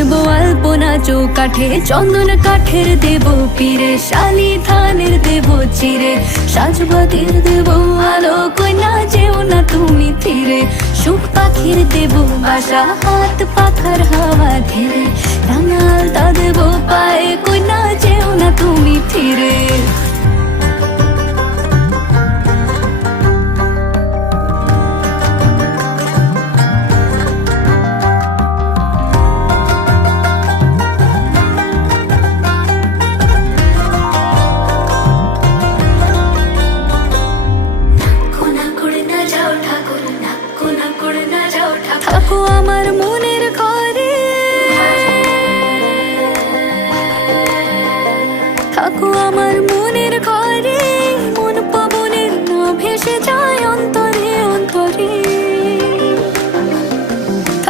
দেব আলপনা চৌকাঠে, চন্দন কাঠের দেব পীরে, শালি ধানের দেব চিরে, সাজবাতির দেব আলো, কইনা যেও না তুমি ফিরে। সুখ পাখির দেব বাসা, হাত পাখার হাওয়া ধীরে, রাঙা আলতা দেব পায়ে, কইনা যেও না তুমি ফিরে। থাকো আমার মনের ঘরে, থাকো আমার